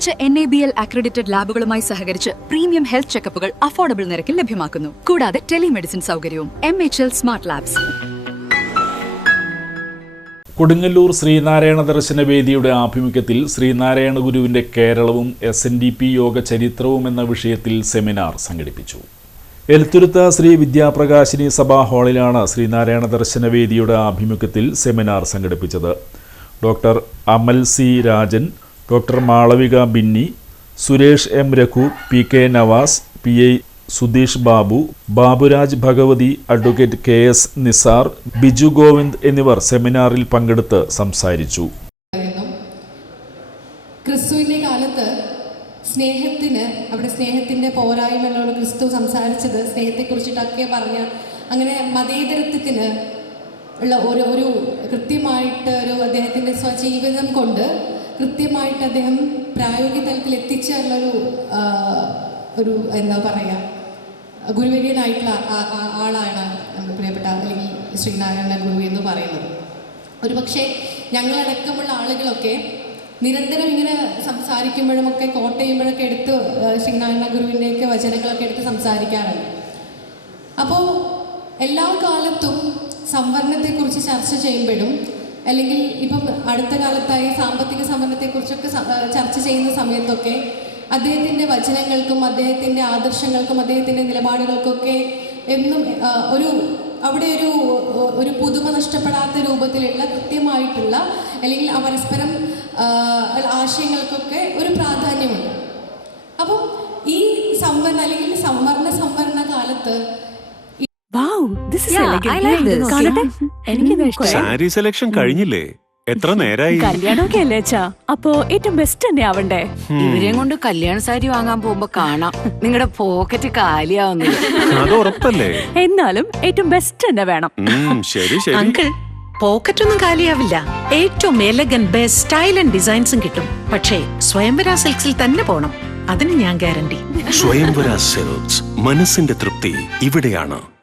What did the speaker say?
മികച്ച NABL accredited ലാബുകളുമായി സഹകരിച്ച് premium health ചെക്കപ്പുകൾ affordable നിരക്കിൽ ലഭ്യമാക്കുന്നു. കൂടാതെ ടെലിമെഡിസിൻ സൗകര്യവും. MHL smart labs. Kodungallur Sreenarayana ദർശന വേദിയുടെ ആഭിമുഖ്യത്തിൽ ശ്രീനാരായണ ഗുരുവിന്റെ കേരളവും SNDP യോഗ ചരിത്രവും എന്ന വിഷയത്തിൽ സെമിനാർ സംഘടിപ്പിച്ചു. എൽത്തുരുത്ത ശ്രീ വിദ്യാപ്രകാശിനി സഭാ ഹാളിലാണ് ശ്രീനാരായണ ദർശന വേദിയുടെ ആഭിമുഖ്യത്തിൽ സെമിനാർ സംഘടിപ്പിച്ചത്. Doctor Amal C. Rajan, doctor Malavika Binni, Suresh M. Raghu, PK Navas, PI Sudheesh Babu, Baburaj Bhagavathi, advocate KS Nisar, Biju Govind എന്നിവർ സെമിനാറിൽ പങ്കെടുത്ത് സംസാരിച്ചു. ക്രിസ്തുവിൻ്റെ കാലത്ത് സ്നേഹത്തിൻ്റെ പോരായ്മകളോട് ക്രിസ്തു സംസാരിച്ചത്, സ്നേഹത്തെക്കുറിച്ചിട്ടൊക്കെ പറഞ്ഞ അങ്ങനെ മതേതരത്വത്തിന് ഉള്ള ഒരു കൃത്യമായിട്ട് അദ്ദേഹത്തിൻ്റെ സ്വജീവിതം കൊണ്ട് കൃത്യമായിട്ട് അദ്ദേഹം പ്രായോഗിക തലത്തിൽ എത്തിച്ചുള്ളൊരു എന്താ പറയുക, ഗുരുവര്യനായിട്ടുള്ള ആളാണ് നമ്മുടെ പ്രിയപ്പെട്ട അല്ലെങ്കിൽ ശ്രീനാരായണ ഗുരു എന്ന് പറയുന്നത്. ഒരു പക്ഷേ ഞങ്ങളടക്കമുള്ള ആളുകളൊക്കെ നിരന്തരം ഇങ്ങനെ സംസാരിക്കുമ്പോഴുമൊക്കെ കോട്ട് ചെയ്യുമ്പോഴൊക്കെ എടുത്ത് ശ്രീനാരായണ ഗുരുവിൻ്റെയൊക്കെ വചനങ്ങളൊക്കെ എടുത്ത് സംസാരിക്കാറുണ്ട്. അപ്പോൾ എല്ലാ കാലത്തും സംവരണത്തെക്കുറിച്ച് ചർച്ച ചെയ്യുമ്പോഴും അല്ലെങ്കിൽ ഇപ്പം അടുത്ത കാലത്തായി സാമ്പത്തിക സംവരണത്തെക്കുറിച്ചൊക്കെ ചർച്ച ചെയ്യുന്ന സമയത്തൊക്കെ അദ്ദേഹത്തിൻ്റെ വചനങ്ങൾക്കും അദ്ദേഹത്തിൻ്റെ ആദർശങ്ങൾക്കും അദ്ദേഹത്തിൻ്റെ നിലപാടുകൾക്കൊക്കെ എന്നും അവിടെ ഒരു പുതുമ നഷ്ടപ്പെടാത്ത രൂപത്തിലുള്ള കൃത്യമായിട്ടുള്ള അല്ലെങ്കിൽ പരസ്പരം ആശയങ്ങൾക്കൊക്കെ ഒരു പ്രാധാന്യമുണ്ട്. അപ്പം ഈ സംവരണ കാലത്ത് സാരി സെലക്ഷൻ കഴിഞ്ഞില്ലേ? എത്ര നേരായി? കല്യാണമൊക്കെ അല്ലേ അച്ഛാ, അപ്പോ ഏറ്റവും ബെസ്റ്റ് തന്നെ ആവണ്ടേ? ഇവരെയും കൊണ്ട് കല്യാണ സാരി വാങ്ങാൻ പോകുമ്പോ കാണാം നിങ്ങളുടെ പോക്കറ്റ് കാലിയാവുന്നില്ല. അത് ഉറപ്പല്ലേ? എന്നാലും ഏറ്റവും ബെസ്റ്റ് തന്നെ വേണം. ശരി ശരി അങ്കിൾ, പോക്കറ്റ് ഒന്നും കാലിയാവില്ല. ഏറ്റവും എലഗൻ ബെസ്റ്റ് സ്റ്റൈൽ ആൻഡ് ഡിസൈൻസും കിട്ടും. പക്ഷേ സ്വയംവര സിൽക്സിൽ തന്നെ പോണം, അതിന് ഞാൻ ഗ്യാരണ്ടി. സ്വയംവര സിൽക്സ്, മനസ്സിന്റെ തൃപ്തി ഇവിടെയാണ്.